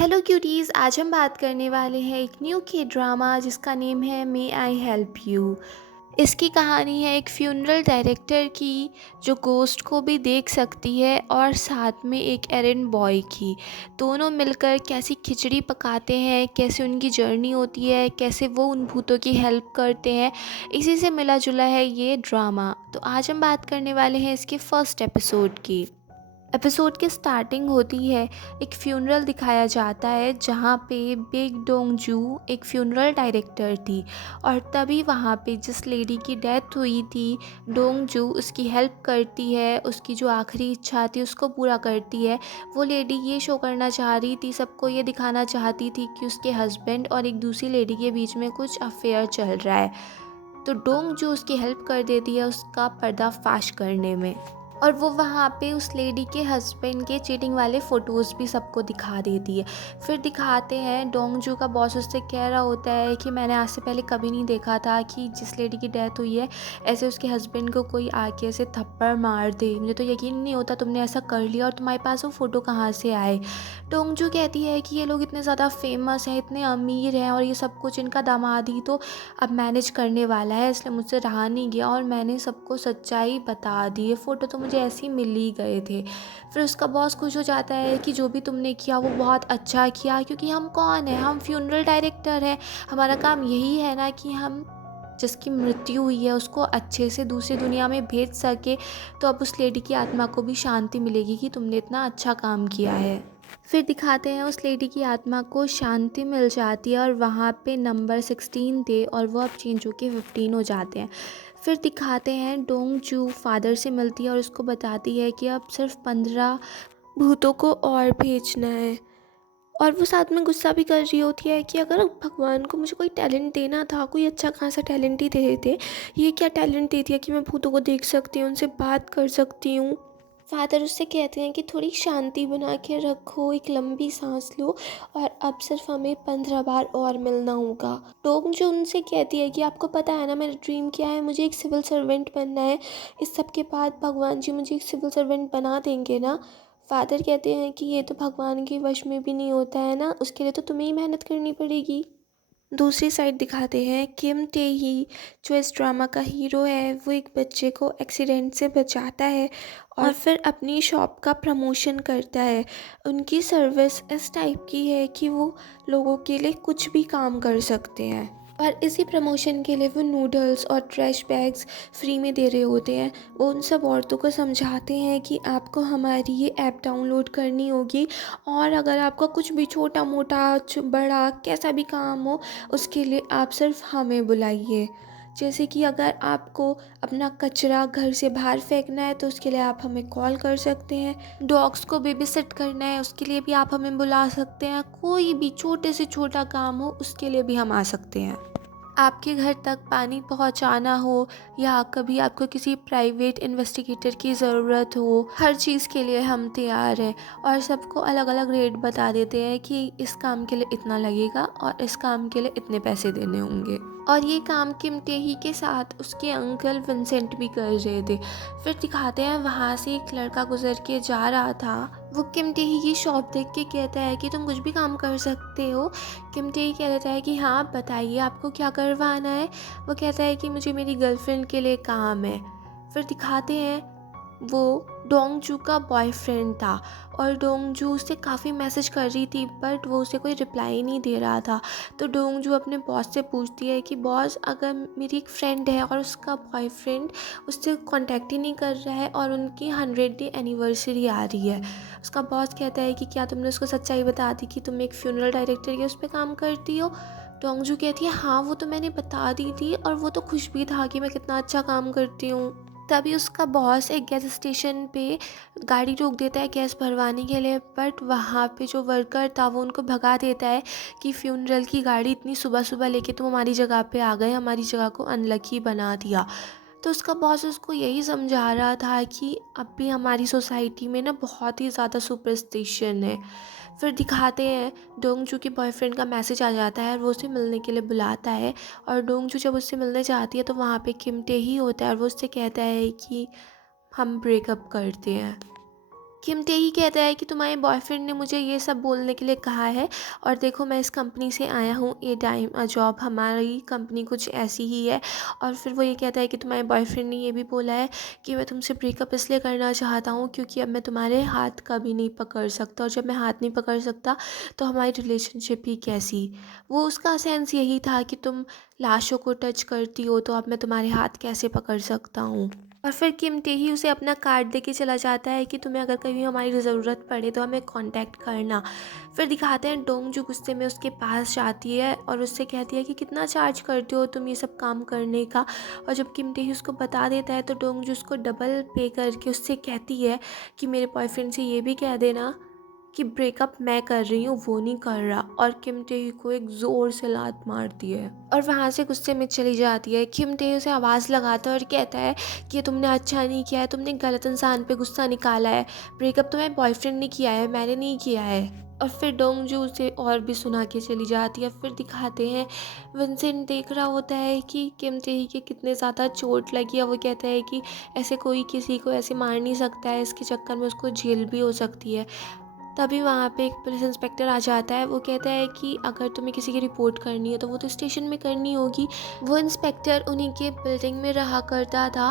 Hello cuties, आज हम बात करने वाले हैं एक न्यू के ड्रामा जिसका नेम है मे आई हेल्प यू। इसकी कहानी है एक फ्यूनरल डायरेक्टर की जो गोस्ट को भी देख सकती है और साथ में एक एरंड बॉय की। दोनों मिलकर कैसी खिचड़ी पकाते हैं, कैसे उनकी जर्नी होती है, कैसे वो उन भूतों की हेल्प करते हैं, इसी से मिला जुला है ये ड्रामा। तो आज हम बात करने वाले हैं इसके फर्स्ट एपिसोड की। एपिसोड की स्टार्टिंग होती है, एक फ्यूनरल दिखाया जाता है जहाँ पे बेग डोंग जू एक फ्यूनरल डायरेक्टर थी और तभी वहाँ पे जिस लेडी की डेथ हुई थी, डोंग जू उसकी हेल्प करती है, उसकी जो आखिरी इच्छा थी उसको पूरा करती है। वो लेडी ये शो करना चाह रही थी, सबको ये दिखाना चाहती थी कि उसके हस्बैंड और एक दूसरी लेडी के बीच में कुछ अफेयर चल रहा है। तो डोंग जू उसकी हेल्प कर देती है उसका पर्दाफाश करने में, और वो वहाँ पे उस लेडी के हस्बैंड के चीटिंग वाले फ़ोटोज़ भी सबको दिखा देती है। फिर दिखाते हैं डोंगजू का बॉस उससे कह रहा होता है कि मैंने आज से पहले कभी नहीं देखा था कि जिस लेडी की डेथ हुई है ऐसे उसके हस्बैंड को कोई आके ऐसे थप्पड़ मार दे। मुझे तो यकीन नहीं होता तुमने ऐसा कर लिया, और तुम्हारे पास वो फ़ोटो कहाँ से आए। डोंगजू कहती है कि ये लोग इतने ज़्यादा फेमस हैं, इतने अमीर हैं, और ये सब कुछ इनका दामाद ही तो अब मैनेज करने वाला है, इसलिए मुझसे रहा नहीं गया और मैंने सबको सच्चाई बता दी। ये फ़ोटो तो मुझे ऐसे ही मिल ही गए थे। फिर उसका बॉस खुश हो जाता है कि जो भी तुमने किया वो बहुत अच्छा किया, क्योंकि हम कौन हैं, हम फ्यूनरल डायरेक्टर हैं। हमारा काम यही है ना कि हम जिसकी मृत्यु हुई है उसको अच्छे से दूसरी दुनिया में भेज सके। तो अब उस लेडी की आत्मा को भी शांति मिलेगी कि तुमने इतना अच्छा काम किया है। फिर दिखाते हैं उस लेडी की आत्मा को शांति मिल जाती है और वहाँ पे नंबर 16 थे और वो अब चेंज होके 15 हो जाते हैं। फिर दिखाते हैं डोंग जू फादर से मिलती है और उसको बताती है कि अब सिर्फ 15 भूतों को और भेजना है। और वो साथ में गुस्सा भी कर रही होती है कि अगर भगवान को मुझे कोई टैलेंट देना था, कोई अच्छा खासा टैलेंट ही दे देते, ये क्या टैलेंट दे दिया कि मैं भूतों को देख सकती हूँ, उनसे बात कर सकती हूँ। फादर उससे कहते हैं कि थोड़ी शांति बना के रखो, एक लंबी सांस लो, और अब सिर्फ हमें 15 बार और मिलना होगा। डोंग जो उनसे कहती है कि आपको पता है ना मेरा ड्रीम क्या है, मुझे एक सिविल सर्वेंट बनना है। इस सब के बाद भगवान जी मुझे एक सिविल सर्वेंट बना देंगे ना। फादर कहते हैं कि ये तो भगवान के वश में भी नहीं होता है ना, उसके लिए तो तुम्हें ही मेहनत करनी पड़ेगी। दूसरी साइड दिखाते हैं किम टे ही, जो इस ड्रामा का हीरो है, वो एक बच्चे को एक्सीडेंट से बचाता है और फिर अपनी शॉप का प्रमोशन करता है। उनकी सर्विस इस टाइप की है कि वो लोगों के लिए कुछ भी काम कर सकते हैं, और इसी प्रमोशन के लिए वो नूडल्स और ट्रैश बैग्स फ्री में दे रहे होते हैं। वो उन सब औरतों को समझाते हैं कि आपको हमारी ये ऐप डाउनलोड करनी होगी, और अगर आपका कुछ भी छोटा मोटा बड़ा कैसा भी काम हो, उसके लिए आप सिर्फ हमें बुलाइए। जैसे कि अगर आपको अपना कचरा घर से बाहर फेंकना है तो उसके लिए आप हमें कॉल कर सकते हैं। डॉग्स को बेबी सिट करना है उसके लिए भी आप हमें बुला सकते हैं। कोई भी छोटे से छोटा काम हो उसके लिए भी हम आ सकते हैं। आपके घर तक पानी पहुंचाना हो, या कभी आपको किसी प्राइवेट इन्वेस्टिगेटर की ज़रूरत हो, हर चीज़ के लिए हम तैयार हैं। और सबको अलग अलग रेट बता देते हैं कि इस काम के लिए इतना लगेगा और इस काम के लिए इतने पैसे देने होंगे। और ये काम किम टेही के साथ उसके अंकल विंसेंट भी कर रहे थे। फिर दिखाते हैं वहाँ से एक लड़का गुजर के जा रहा था। वो किम टेही की शॉप देख के कहता है कि तुम कुछ भी काम कर सकते हो। किम टेही कह देता है कि हाँ आप बताइए आपको क्या करवाना है। वो कहता है कि मुझे मेरी गर्लफ्रेंड के लिए काम है। फिर दिखाते हैं वो डोंगजू का बॉयफ्रेंड था, और डोंगजू उससे काफ़ी मैसेज कर रही थी बट वो उसे कोई रिप्लाई नहीं दे रहा था। तो डोंगजू अपने बॉस से पूछती है कि बॉस, अगर मेरी एक फ्रेंड है और उसका बॉयफ्रेंड उससे कांटेक्ट ही नहीं कर रहा है और उनकी 100वीं एनिवर्सरी आ रही है। उसका बॉस कहता है कि क्या तुमने उसको सच्चाई बता दी कि तुम एक फ्यूनरल डायरेक्टर के उस पर काम करती हो। डोंगजू कहती है हाँ वो तो मैंने बता दी थी, और वो तो खुश भी था कि मैं कितना अच्छा काम करती हूँ। तभी उसका बॉस एक गैस स्टेशन पे गाड़ी रोक देता है गैस भरवाने के लिए, बट वहाँ पे जो वर्कर था वो उनको भगा देता है कि फ्यूनरल की गाड़ी इतनी सुबह सुबह लेके तुम हमारी जगह पे आ गए, हमारी जगह को अनलकी बना दिया। तो उसका बॉस उसको यही समझा रहा था कि अब भी हमारी सोसाइटी में ना बहुत ही ज़्यादा सुपरस्टिशन है। फिर दिखाते हैं डोंगजू के बॉयफ्रेंड का मैसेज आ जाता है और वो उसे मिलने के लिए बुलाता है, और डोंगजू जब उससे मिलने जाती है तो वहाँ पे किमटे ही होता है और वो उससे कहता है कि हम ब्रेकअप करते हैं। किम tae कहता है कि तुम्हारे बॉयफ्रेंड ने मुझे ये सब बोलने के लिए कहा है, और देखो मैं इस कंपनी से आया हूँ, ये टाइम जॉब हमारी कंपनी कुछ ऐसी ही है। और फिर वो ये कहता है कि तुम्हारे बॉयफ्रेंड ने ये भी बोला है कि मैं तुमसे ब्रेकअप इसलिए करना चाहता हूँ क्योंकि अब मैं तुम्हारे हाथ कभी नहीं पकड़ सकता, और जब मैं हाथ नहीं पकड़ सकता तो हमारी रिलेशनशिप ही कैसी। वो उसका सेंस यही था कि तुम लाशों को टच करती हो, तो अब मैं तुम्हारे हाथ कैसे पकड़ सकता हूँ। और फिर किम tae उसे अपना कार्ड दे के चला जाता है कि तुम्हें अगर कभी हमारी ज़रूरत पड़े तो हमें कांटेक्ट करना। फिर दिखाते हैं डोंग जो गुस्से में उसके पास जाती है और उससे कहती है कि कितना चार्ज करते हो तुम ये सब काम करने का। और जब किम tae उसको बता देता है तो डोंग जो उसको डबल पे करके उससे कहती है कि मेरे बॉयफ्रेंड से ये भी कह देना कि ब्रेकअप मैं कर रही हूँ, वो नहीं कर रहा। और किम tae को एक ज़ोर से लात मारती है और वहाँ से गुस्से में चली जाती है। किम tae उसे आवाज़ लगाता है और कहता है कि ये तुमने अच्छा नहीं किया है, तुमने गलत इंसान पे गुस्सा निकाला है, ब्रेकअप तुम्हारे बॉयफ्रेंड ने किया है, मैंने नहीं किया है। और फिर डोंगजू उसे और भी सुना के चली जाती है। फिर दिखाते हैं विंसेंट देख रहा होता है कि किम tae के कितने ज़्यादा चोट लगी है। वो कहता है कि ऐसे कोई किसी को ऐसे मार नहीं सकता है, इसके चक्कर में उसको जेल भी हो सकती है। तभी वहाँ पे एक पुलिस इंस्पेक्टर आ जाता है। वो कहता है कि अगर तुम्हें किसी की रिपोर्ट करनी है तो वो तो स्टेशन में करनी होगी। वो इंस्पेक्टर उन्हीं के बिल्डिंग में रहा करता था।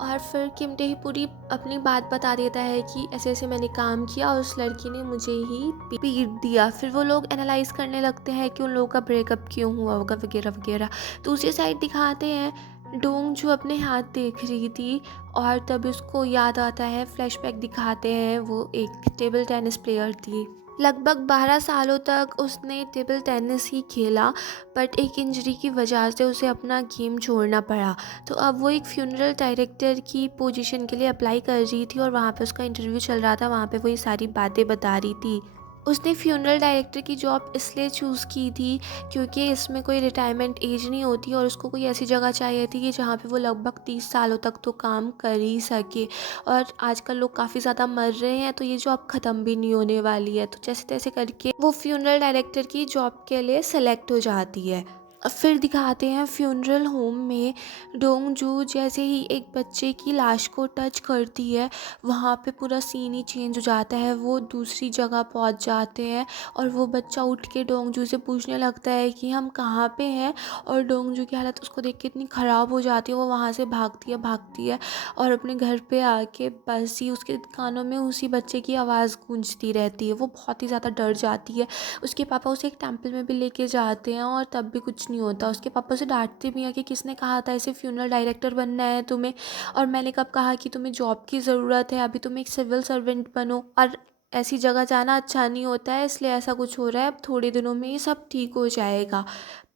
और फिर किम tae पूरी अपनी बात बता देता है कि ऐसे ऐसे मैंने काम किया और उस लड़की ने मुझे ही पीट दिया। फिर वो लोग एनालाइज करने लगते हैं कि उन लोगों का ब्रेकअप क्यों हुआ होगा वगैरह वगैरह। दूसरी साइड दिखाते हैं डोंग जो अपने हाथ देख रही थी और तब उसको याद आता है, फ्लैशबैक दिखाते हैं वो एक टेबल टेनिस प्लेयर थी। लगभग 12 सालों तक उसने टेबल टेनिस ही खेला, बट एक इंजरी की वजह से उसे अपना गेम छोड़ना पड़ा। तो अब वो एक फ्यूनरल डायरेक्टर की पोजीशन के लिए अप्लाई कर रही थी और वहाँ पे उसका इंटरव्यू चल रहा था। वहाँ पे वो ये सारी बातें बता रही थी। उसने फ्यूनरल डायरेक्टर की जॉब इसलिए चूज़ की थी क्योंकि इसमें कोई रिटायरमेंट एज नहीं होती और उसको कोई ऐसी जगह चाहिए थी कि जहाँ पे वो लगभग 30 सालों तक तो काम कर ही सके। और आजकल लोग काफ़ी ज़्यादा मर रहे हैं, तो ये जॉब ख़त्म भी नहीं होने वाली है। तो जैसे तैसे करके वो फ्यूनरल डायरेक्टर की जॉब के लिए सेलेक्ट हो जाती है। फिर दिखाते हैं फ्यूनरल होम में डोंगजू जैसे ही एक बच्चे की लाश को टच करती है, वहाँ पे पूरा सीन ही चेंज हो जाता है। वो दूसरी जगह पहुँच जाते हैं और वो बच्चा उठ के डोंगजू से पूछने लगता है कि हम कहाँ पे हैं। और डोंगजू की हालत उसको देख के इतनी ख़राब हो जाती है, वो वहाँ से भागती है और अपने घर पे आके बस ही उसके कानों में उसी बच्चे की आवाज़ गूंजती रहती है। वो बहुत ही ज़्यादा डर जाती है। उसके पापा उसे एक टेंपल में भी लेके जाते हैं और तब भी कुछ नहीं होता। उसके पापा उसे डांटते भी हैं कि किसने कहा था ऐसे फ्यूनरल डायरेक्टर बनना है तुम्हें, और मैंने कब कहा कि तुम्हें जॉब की ज़रूरत है, अभी तुम एक सिविल सर्वेंट बनो। और ऐसी जगह जाना अच्छा नहीं होता है, इसलिए ऐसा कुछ हो रहा है। अब थोड़े दिनों में ये सब ठीक हो जाएगा।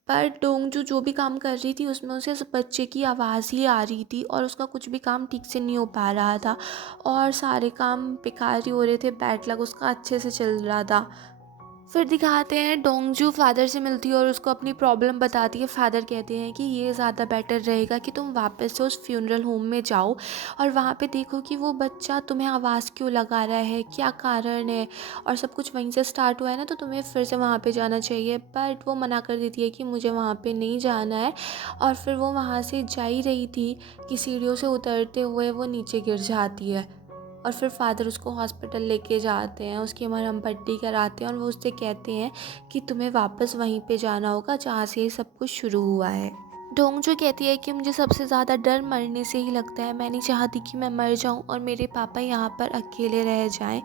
पर डोंगजू जो भी काम कर रही थी उसमें उसे उस बच्चे की आवाज़ ही आ रही थी और उसका कुछ भी काम ठीक से नहीं हो पा रहा था और सारे काम बेकार ही हो रहे थे। बैड लक उसका अच्छे से चल रहा था। फिर दिखाते हैं डोंगजू फादर से मिलती है और उसको अपनी प्रॉब्लम बताती है। फादर कहते हैं कि ये ज़्यादा बेटर रहेगा कि तुम वापस से उस फ्यूनरल होम में जाओ और वहाँ पे देखो कि वो बच्चा तुम्हें आवाज़ क्यों लगा रहा है, क्या कारण है, और सब कुछ वहीं से स्टार्ट हुआ है ना, तो तुम्हें फिर से वहाँ पे जाना चाहिए। बट वो मना कर देती है कि मुझे वहाँ पे नहीं जाना है। और फिर वो वहाँ से जा ही रही थी कि सीढ़ियों से उतरते हुए वो नीचे गिर जाती है। और फिर फादर उसको हॉस्पिटल लेके जाते हैं, उसकी मरहम पट्टी कराते हैं और वो उससे कहते हैं कि तुम्हें वापस वहीं पे जाना होगा जहाँ से ये सब कुछ शुरू हुआ है। डोंगजू कहती है कि मुझे सबसे ज़्यादा डर मरने से ही लगता है, मैं नहीं चाहती कि मैं मर जाऊं और मेरे पापा यहाँ पर अकेले रह जाएं,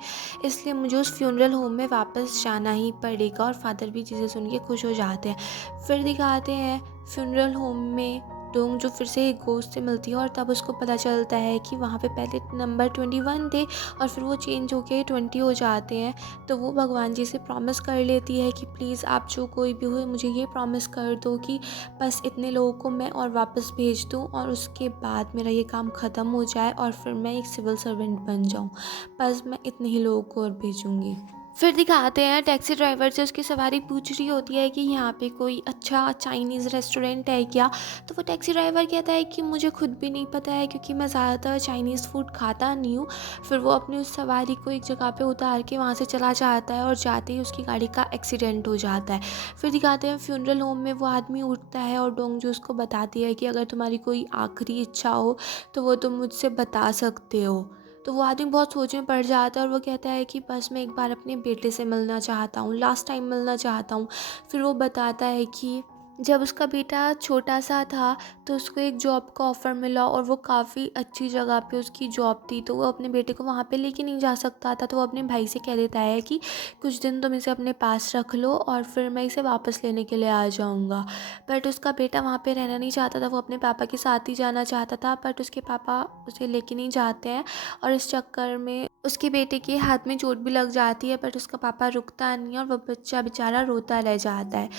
इसलिए मुझे उस फ्यूनरल होम में वापस जाना ही पड़ेगा। और फादर भी चीज़ें सुन के खुश हो जाते हैं। फिर दिखाते हैं फ्यूनरल होम में डोंग जो फिर से एक गोश्त से मिलती है और तब उसको पता चलता है कि वहाँ पे पहले नंबर 21 थे और फिर वो चेंज होके 20 हो जाते हैं। तो वो भगवान जी से प्रॉमिस कर लेती है कि प्लीज़ आप जो कोई भी हो मुझे ये प्रॉमिस कर दो कि बस इतने लोगों को मैं और वापस भेज दूँ और उसके बाद मेरा ये काम ख़त्म हो जाए और फिर मैं एक सिविल सर्वेंट बन जाऊँ। बस मैं इतने ही लोगों को और भेजूँगी। फिर दिखाते हैं टैक्सी ड्राइवर से उसकी सवारी पूछ रही होती है कि यहाँ पे कोई अच्छा चाइनीज़ रेस्टोरेंट है क्या। तो वो टैक्सी ड्राइवर कहता है कि मुझे खुद भी नहीं पता है क्योंकि मैं ज़्यादातर चाइनीज़ फूड खाता नहीं हूँ। फिर वो अपनी उस सवारी को एक जगह पे उतार के वहाँ से चला जाता है और जाते ही उसकी गाड़ी का एक्सीडेंट हो जाता है। फिर दिखाते हैं फ्यूनरल होम में वो आदमी उठता है और डोंगजू उसको बताती है कि अगर तुम्हारी कोई आखिरी इच्छा हो तो वो तुम मुझसे बता सकते हो। तो वो आदमी बहुत सोच में पड़ जाता है और वो कहता है कि बस मैं एक बार अपने बेटे से मिलना चाहता हूँ, लास्ट टाइम मिलना चाहता हूँ। फिर वो बताता है कि जब उसका बेटा छोटा सा था तो उसको एक जॉब का ऑफ़र मिला और वो काफ़ी अच्छी जगह पे उसकी जॉब थी, तो वो अपने बेटे को वहाँ पे लेके नहीं जा सकता था। तो वो अपने भाई से कह देता है कि कुछ दिन तुम इसे अपने पास रख लो और फिर मैं इसे वापस लेने के लिए आ जाऊँगा। बट उसका बेटा वहाँ पे रहना नहीं चाहता था, वो अपने पापा के साथ ही जाना चाहता था, बट उसके पापा उसे लेके नहीं जाते हैं और इस चक्कर में उसके बेटे के हाथ में चोट भी लग जाती है, बट उसका पापा रुकता नहीं है और वो बच्चा बेचारा रोता रह जाता है।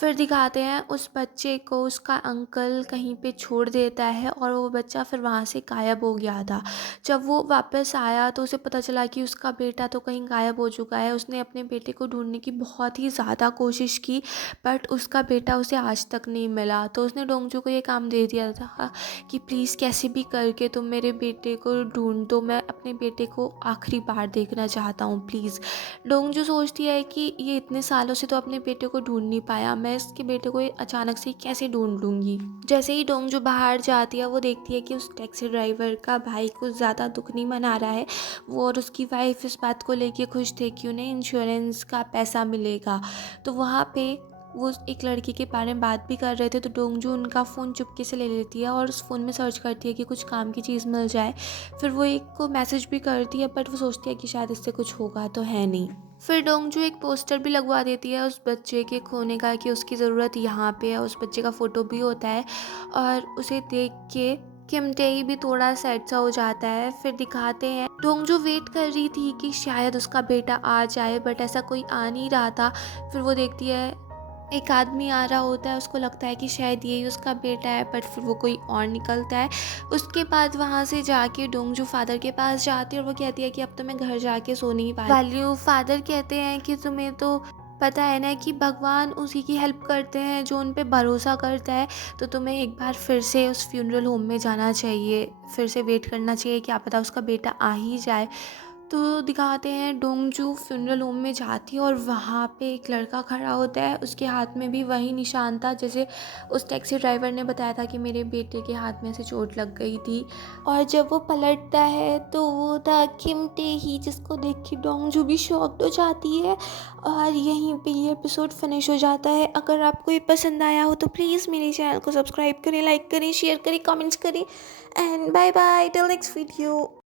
फिर दिखाते हैं उस बच्चे को उसका अंकल कहीं पे छोड़ देता है और वो बच्चा फिर वहाँ से गायब हो गया था। जब वो वापस आया तो उसे पता चला कि उसका बेटा तो कहीं गायब हो चुका है। उसने अपने बेटे को ढूँढने की बहुत ही ज़्यादा कोशिश की, बट उसका बेटा उसे आज तक नहीं मिला। तो उसने डोंगजू को ये काम दे दिया था कि प्लीज़ कैसे भी करके तुम मेरे बेटे को ढूँढ दो, मैं अपने बेटे को आखिरी बार देखना चाहता हूँ प्लीज़। डोंगजू सोचती है कि ये इतने सालों से तो अपने बेटे को ढूंढ नहीं पाया, मैं इसके बेटे को अचानक से कैसे ढूंढ लूँगी। जैसे ही डोंगजू बाहर जाती है वो देखती है कि उस टैक्सी ड्राइवर का भाई कुछ ज़्यादा दुख नहीं मना रहा है। वो और उसकी वाइफ इस बात को लेके खुश थे कि उन्हें इंश्योरेंस का पैसा मिलेगा। तो वहाँ पे वो एक लड़की के बारे में बात भी कर रहे थे, तो डोंगजू उनका फ़ोन चुपके से ले लेती है और उस फ़ोन में सर्च करती है कि कुछ काम की चीज़ मिल जाए। फिर वो एक को मैसेज भी करती है, बट वो सोचती है कि शायद इससे कुछ होगा तो है नहीं। फिर डोंगजू एक पोस्टर भी लगवा देती है उस बच्चे के खोने का कि उसकी ज़रूरत यहाँ पे है। उस बच्चे का फ़ोटो भी होता है और उसे देख के किम टेई भी थोड़ा सैड सा हो जाता है। फिर दिखाते हैं डोंगजू वेट कर रही थी कि शायद उसका बेटा आ जाए, बट ऐसा कोई आ नहीं रहा था। फिर वो देखती है एक आदमी आ रहा होता है, उसको लगता है कि शायद यही उसका बेटा है, बट फिर वो कोई और निकलता है। उसके बाद वहाँ से जाके डोंगजू फादर के पास जाती है और वो कहती है कि अब तो मैं घर जाके सो नहीं वाली हूँ। फादर कहते हैं कि तुम्हें तो पता है ना कि भगवान उसी की हेल्प करते हैं जो उन पे भरोसा करता है, तो तुम्हें एक बार फिर से उस फ्यूनरल होम में जाना चाहिए, फिर से वेट करना चाहिए, क्या पता उसका बेटा आ ही जाए। तो दिखाते हैं डोंगजू फ्यूनरल होम में जाती है और वहाँ पे एक लड़का खड़ा होता है, उसके हाथ में भी वही निशान था जैसे उस टैक्सी ड्राइवर ने बताया था कि मेरे बेटे के हाथ में से चोट लग गई थी। और जब वो पलटता है तो वो था किम टे-ही, जिसको देख के डोंगजू भी शॉक्ड हो जाती है। और यहीं पे ये एपिसोड फिनिश हो जाता है। अगर आपको ये पसंद आया हो तो प्लीज़ मेरे चैनल को सब्सक्राइब करें, लाइक करें, शेयर करें, कमेंट्स करें and bye bye till next video.